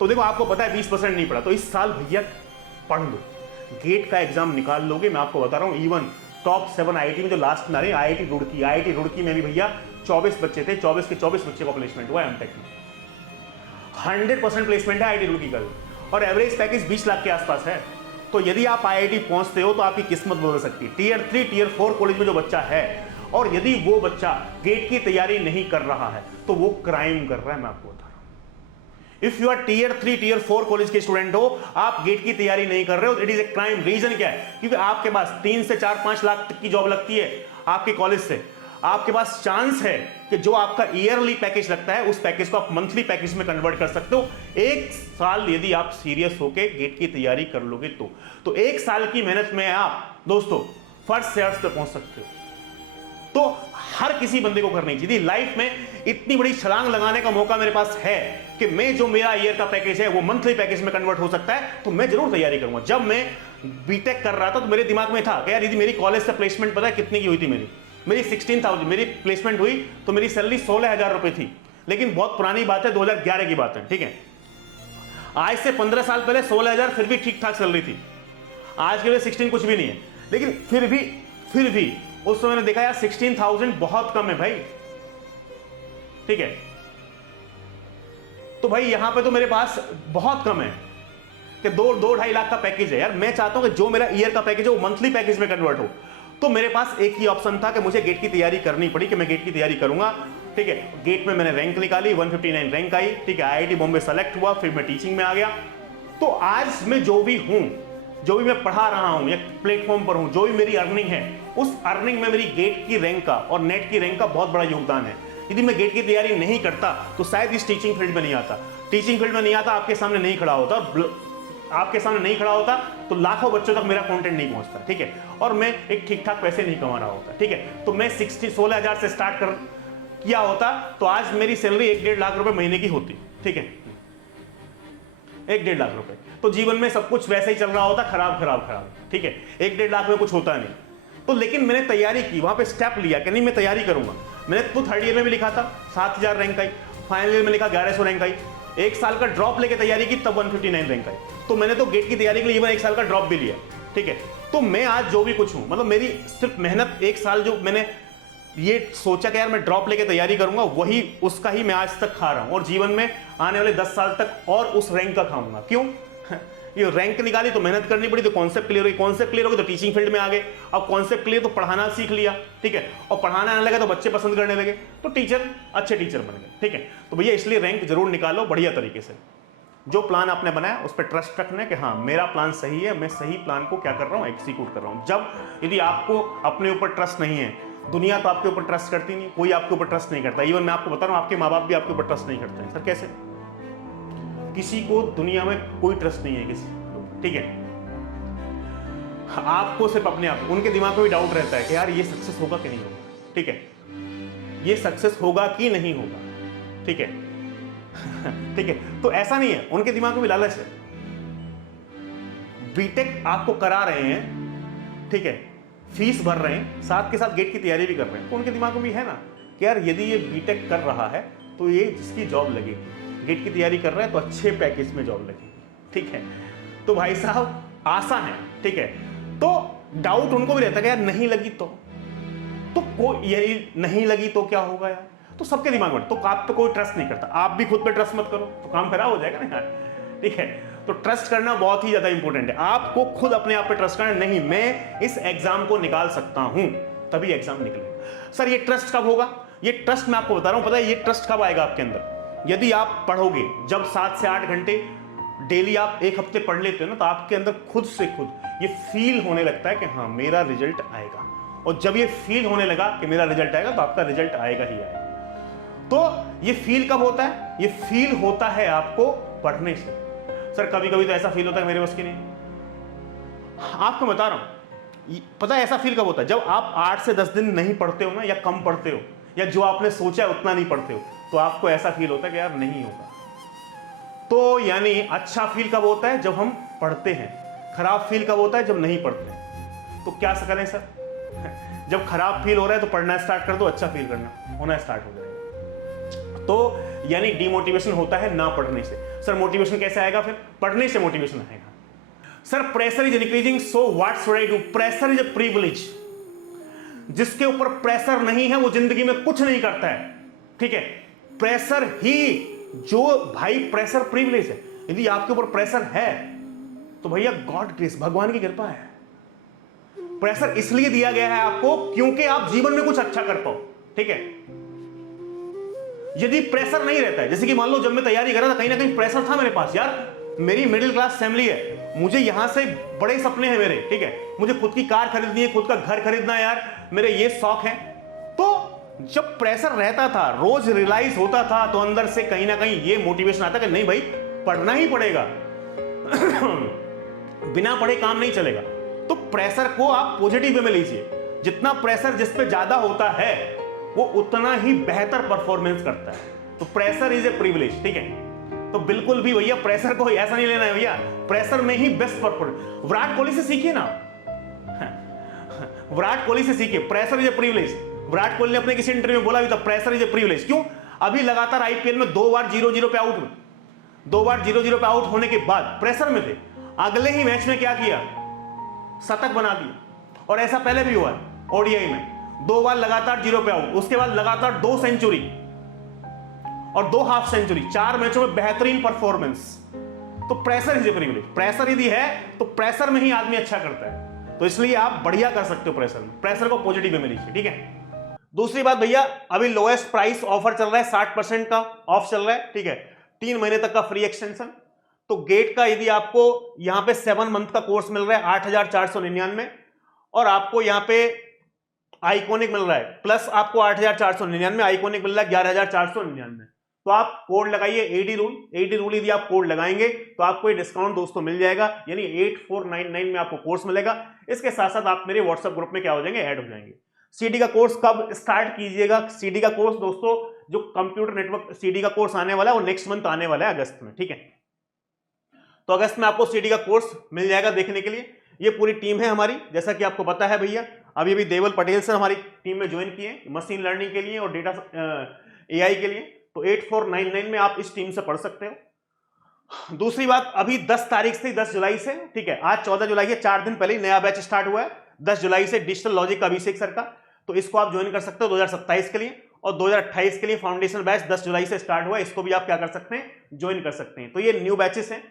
तो देखो आपको पता है 20% नहीं पढ़ा, तो इस साल भैया पढ़ लो, गेट का एग्जाम निकाल लोगे। मैं आपको बता रहा हूँ इवन टॉप 7 आईआईटी में जो लास्ट में आ रहे हैं, आईआईटी रुड़की में भी भैया 24 बच्चे थे, 24 के 24 बच्चे का प्लेसमेंट हुआ है एमटेक में। 100% प्लेसमेंट है आईआईटी रुड़की का, और एवरेज पैकेज 20 लाख के आसपास है। तो यदि आप आईआईटी पहुंचते हो तो आपकी किस्मत बदल सकती है। टियर 3 टियर 4 कॉलेज में जो बच्चा है, और यदि वो बच्चा गेट की तैयारी नहीं कर रहा है तो वो क्राइम कर रहा है। मैं आपको बता रहा हूं, if you are tier 3 tier 4 college के स्टूडेंट हो, आप गेट की तैयारी नहीं कर रहे हो, it is a crime. Reason क्या है? क्योंकि आपके पास 3 से 4-5 लाख तक की जॉब लगती है आपके कॉलेज से। आपके पास चांस है कि जो आपका ईयरली पैकेज लगता है उस पैकेज को आप मंथली पैकेज में कन्वर्ट कर सकते हो। एक साल यदि आप सीरियस होके गेट की तैयारी कर लोगे तो एक साल की मेहनत में आप दोस्तों फर्स्ट सेयर्स पे पहुंच सकते हो। तो हर किसी बंदे को करनी चाहिए लाइफ में। इतनी बड़ी छलांग लगाने का मौका मेरे पास है कि मैं जो मेरा ईयर का पैकेज है वो मंथली पैकेज में कन्वर्ट हो सकता है, तो मैं जरूर तैयारी करूंगा। जब मैं बीटेक कर रहा था तो मेरे दिमाग में था कि यार यदि मेरी कॉलेज से प्लेसमेंट पता है कितनी की हुई थी? मेरी 16,000 मेरी प्लेसमेंट हुई तो मेरी सैलरी 16,000 रुपए थी। लेकिन बहुत पुरानी बात है, 2011 की बात है, ठीक है। आज से 15 साल पहले 16,000 फिर भी ठीक ठाक सैलरी थी। आज के लिए 16 कुछ भी नहीं है, लेकिन फिर भी उस समय मैंने देखा यार 16,000 बहुत कम है भाई, ठीक है। तो भाई यहां पे तो मेरे पास बहुत कम है कि 2-2.5 लाख का पैकेज है। यार मैं चाहता हूं कि जो मेरा ईयर का पैकेज है वो मंथली पैकेज में कन्वर्ट हो। तो मेरे पास एक ही ऑप्शन था कि मुझे गेट की तैयारी करनी पड़ी, कि मैं गेट की तैयारी करूंगा, ठीक है। गेट में मैंने रैंक निकाली, 159 रैंक आई, ठीक है। आईआईटी बॉम्बे सेलेक्ट हुआ, फिर मैं टीचिंग में आ गया। तो आज मैं जो भी हूं, जो भी मैं पढ़ा रहा हूं या प्लेटफॉर्म पर हूं, जो भी मेरी अर्निंग है, उस अर्निंग में मेरी गेट की रैंक का और नेट की रैंक का बहुत बड़ा योगदान है। यदि मैं गेट की तैयारी नहीं करता तो शायद इस टीचिंग फील्ड में नहीं आता, आपके सामने नहीं खड़ा होता, आपके सामने नहीं खड़ा होता तो लाखों बच्चों तक मेरा कंटेंट नहीं पहुंचता, ठीक है। और मैं एक ठीक ठाक पैसे नहीं कमा रहा होता, ठीक है। तो मैं 16,000 से स्टार्ट किया होता तो आज मेरी सैलरी 1-1.5 लाख रुपए महीने की होती, ठीक है। 1-1.5 लाख रुपए, तो जीवन में सब कुछ वैसे ही चल रहा होता, खराब, ठीक है। 1-1.5 लाख में कुछ होता नहीं। तो लेकिन मैंने तैयारी की, वहां पे स्टेप लिया कि नहीं मैं तैयारी करूंगा। मैंने तो थर्ड ईयर में भी लिखा था 7,000 रैंक आई, फाइनल ईयर में लिखा 1100 रैंक आई। एक साल का ड्रॉप लेके तैयारी की तब 159 रैंक आई। तो मैंने तो गेट की तैयारी के लिए इवन एक साल का ड्रॉप भी लिया, ठीक है। तो मैं आज जो भी कुछ हूं, मतलब मेरी सिर्फ मेहनत, एक साल जो मैंने ये सोचा कि यार मैं ड्रॉप लेके तैयारी करूंगा, वही उसका ही मैं आज तक खा रहा हूं, और जीवन में आने वाले 10 साल तक और उस रैंक का खाऊंगा। क्यों? ये रैंक निकाली तो मेहनत करनी पड़ी, तो कॉन्सेप्ट क्लियर हुई, कॉन्सेप्ट क्लियर हो गया तो टीचिंग फील्ड में आ गए। अब कॉन्सेप्ट क्लियर तो पढ़ाना सीख लिया, ठीक है। और पढ़ाना आने लगा तो बच्चे पसंद करने लगे, तो अच्छे टीचर बन गए, ठीक है। तो भैया इसलिए रैंक जरूर निकालो बढ़िया तरीके से। जो प्लान आपने बनाया उस पर ट्रस्ट रखना है कि हाँ मेरा प्लान सही है, मैं सही प्लान को क्या कर रहा हूँ, एग्जीक्यूट कर रहा हूँ। यदि आपको अपने ऊपर ट्रस्ट नहीं है, दुनिया तो आपके ऊपर ट्रस्ट करती नहीं, कोई आपके ऊपर ट्रस्ट नहीं करता। इवन मैं आपको बता रहा हूँ आपके माँ बाप भी आपके ऊपर ट्रस्ट नहीं करते हैं। सर कैसे? किसी को दुनिया में कोई ट्रस्ट नहीं है किसी, ठीक है। आपको सिर्फ अपने आप, उनके दिमाग में भी डाउट रहता है कि यार ये सक्सेस होगा कि नहीं होगा, ठीक है। ये सक्सेस होगा कि नहीं होगा, ठीक है। ठीक है, तो ऐसा नहीं है, उनके दिमाग में भी लालच है। बीटेक आपको करा रहे हैं, ठीक है, फीस भर रहे हैं, साथ के साथ गेट की तैयारी भी कर रहे हैं, तो उनके दिमाग में भी है ना कि यार यदि ये बीटेक कर रहा है तो ये जिसकी जॉब लगेगी, गेट की तैयारी कर रहा है तो अच्छे पैकेज में जॉब लगेगी, ठीक है। तो भाई साहब आशा है, ठीक है। तो डाउट उनको भी रहता है कि यार नहीं लगी तो कोई, यही नहीं लगी तो क्या होगा यार, तो सबके दिमाग में, तो आप पे कोई ट्रस्ट नहीं करता, आप भी खुद पे ट्रस्ट मत करो तो काम खराब हो जाएगा ना यार, ठीक है। तो ट्रस्ट करना बहुत ही ज्यादा इंपॉर्टेंट है। आपको खुद अपने आप पे ट्रस्ट करना, नहीं मैं इस एग्जाम को निकाल सकता हूं, तभी एग्जाम निकलेगा। सर ये ट्रस्ट कब होगा? ये ट्रस्ट मैं आपको बता रहा हूं, पता है ये ट्रस्ट कब आएगा आपके अंदर? यदि आप पढ़ोगे, जब 7 से 8 घंटे डेली आप एक हफ्ते पढ़ लेते हो ना, तो आपके अंदर खुद से खुद ये फील होने लगता है कि हाँ मेरा रिजल्ट आएगा। और जब ये फील होने लगा कि मेरा रिजल्ट आएगा, तो आपका रिजल्ट आएगा ही आएगा। तो ये फील कब होता है? ये फील होता है आपको पढ़ने से। सर कभी कभी तो ऐसा फील होता है मेरे बस की नहीं, आपको बता रहा हूं, पता है ऐसा फील कब होता है? जब आप 8 से 10 दिन नहीं पढ़ते हो ना, या कम पढ़ते हो, या जो आपने सोचा उतना नहीं पढ़ते हो, तो आपको ऐसा फील होता है कि यार नहीं होगा। तो यानी अच्छा फील कब होता है? जब हम पढ़ते हैं। खराब फील कब होता है? जब नहीं पढ़ते हैं। तो क्या करें सर? जब खराब फील हो रहा है तो पढ़ना स्टार्ट कर दो, अच्छा फील करना होना स्टार्ट हो जाएगा। तो यानी डिमोटिवेशन होता है ना पढ़ने से। सर मोटिवेशन कैसे आएगा? फिर पढ़ने से मोटिवेशन आएगा। Sir pressure is increasing, so what should I do? Pressure is a privilege. जिसके ऊपर प्रेशर नहीं है वो जिंदगी में कुछ नहीं करता है, ठीक है। प्रेशर ही, जो भाई प्रेशर प्रिविलेज है। यदि आपके ऊपर प्रेशर है तो भैया गॉड ग्रेस, भगवान की कृपा है। प्रेशर इसलिए दिया गया है आपको क्योंकि आप जीवन में कुछ अच्छा कर पाओ, ठीक है। यदि प्रेशर नहीं रहता है, जैसे कि मान लो जब मैं तैयारी कर रहा था, कहीं ना कहीं प्रेशर था मेरे पास, यार मेरी मिडिल क्लास फैमिली है, मुझे यहां से बड़े सपने हैं मेरे, ठीक है। मुझे खुद की कार खरीदनी है, खुद का घर खरीदना है, यार मेरे ये शौक है। तो जब प्रेशर रहता था, रोज रियलाइज होता था, तो अंदर से कहीं ना कहीं ये मोटिवेशन आता कि नहीं भाई पढ़ना ही पड़ेगा बिना पढ़े काम नहीं चलेगा। तो प्रेशर को आप पॉजिटिव वे में लीजिए। जितना प्रेशर जिस पे ज्यादा होता है वो उतना ही बेहतर परफॉर्मेंस करता है। तो प्रेशर इज ए प्रिविलेज, ठीक है। तो बिल्कुल भी भैया प्रेशर को ऐसा नहीं लेना है भैया, प्रेशर में ही बेस्ट परफॉर्मेंस। विराट कोहली से सीखिए ना विराट कोहली से सीखिए, pressure is a privilege. Virat Kohli ने अपने किसी इंटरव्यू में बोला भी था प्रेशर इज ए प्रिविलेज। क्यों? अभी लगातार आईपीएल में 2 बार 0-0 पे आउट हुए, 2 बार 0-0 पे आउट होने के बाद प्रेशर में थे। अगले ही मैच में क्या किया? शतक बना दिया। और ऐसा पहले भी हुआ है ओडीआई में, 2 बार लगातार 0 पे आउट, उसके बाद लगातार 2 सेंचुरी और 2 हाफ सेंचुरी, 4 मैचों में बेहतरीन परफॉर्मेंस। तो pressure is a privilege. Pressure यदि है तो प्रेशर में ही आदमी अच्छा करता है। तो इसलिए आप बढ़िया कर सकते हो प्रेशर में। प्रेशर को पॉजिटिव में लीजिए, ठीक है। दूसरी बात भैया, अभी लोएस्ट प्राइस ऑफर चल रहा है, 60% का ऑफ चल रहा है, ठीक है। 3 महीने तक का फ्री एक्सटेंशन। तो गेट का यदि आपको यहां पे 7 मंथ का कोर्स मिल रहा है 8,499, और आपको यहां पे आइकॉनिक मिल रहा है, प्लस आपको 8,499, आइकॉनिक मिल रहा है 11,499। तो आप कोड लगाइए एडी रूल यदि आप कोड लगाएंगे तो आपको ये डिस्काउंट दोस्तों मिल जाएगा, यानी 8499 में आपको कोर्स मिलेगा। इसके साथ साथ आप मेरे व्हाट्सएप ग्रुप में क्या हो जाएंगे? ऐड हो जाएंगे। सीडी का कोर्स कब स्टार्ट कीजिएगा? सीडी का कोर्स दोस्तों, जो कंप्यूटर नेटवर्क सीडी का कोर्स आने वाला है वो नेक्स्ट मंथ आने वाला है, अगस्त में, ठीक है। तो अगस्त में आपको सीडी का कोर्स मिल जाएगा देखने के लिए। ये पूरी टीम है हमारी, जैसा कि आपको पता है भैया। अभी भी देवल पटेल सर हमारी टीम में ज्वाइन किए मशीन लर्निंग के लिए और डेटा एआई के लिए। तो 8499 में आप इस टीम से पढ़ सकते हो। दूसरी बात, अभी 10 तारीख से 10 जुलाई से, ठीक है, आज 14 जुलाई है, 4 दिन पहले नया बैच स्टार्ट हुआ है 10 जुलाई से, डिजिटल लॉजिक का अभिषेक सर का। तो इसको आप ज्वाइन कर सकते हो 2027 के लिए। और 2028 के लिए फाउंडेशन बैच 10 जुलाई से स्टार्ट हुआ है, इसको भी आप क्या कर सकते हैं? ज्वाइन कर सकते हैं। तो ये न्यू बैचेस हैं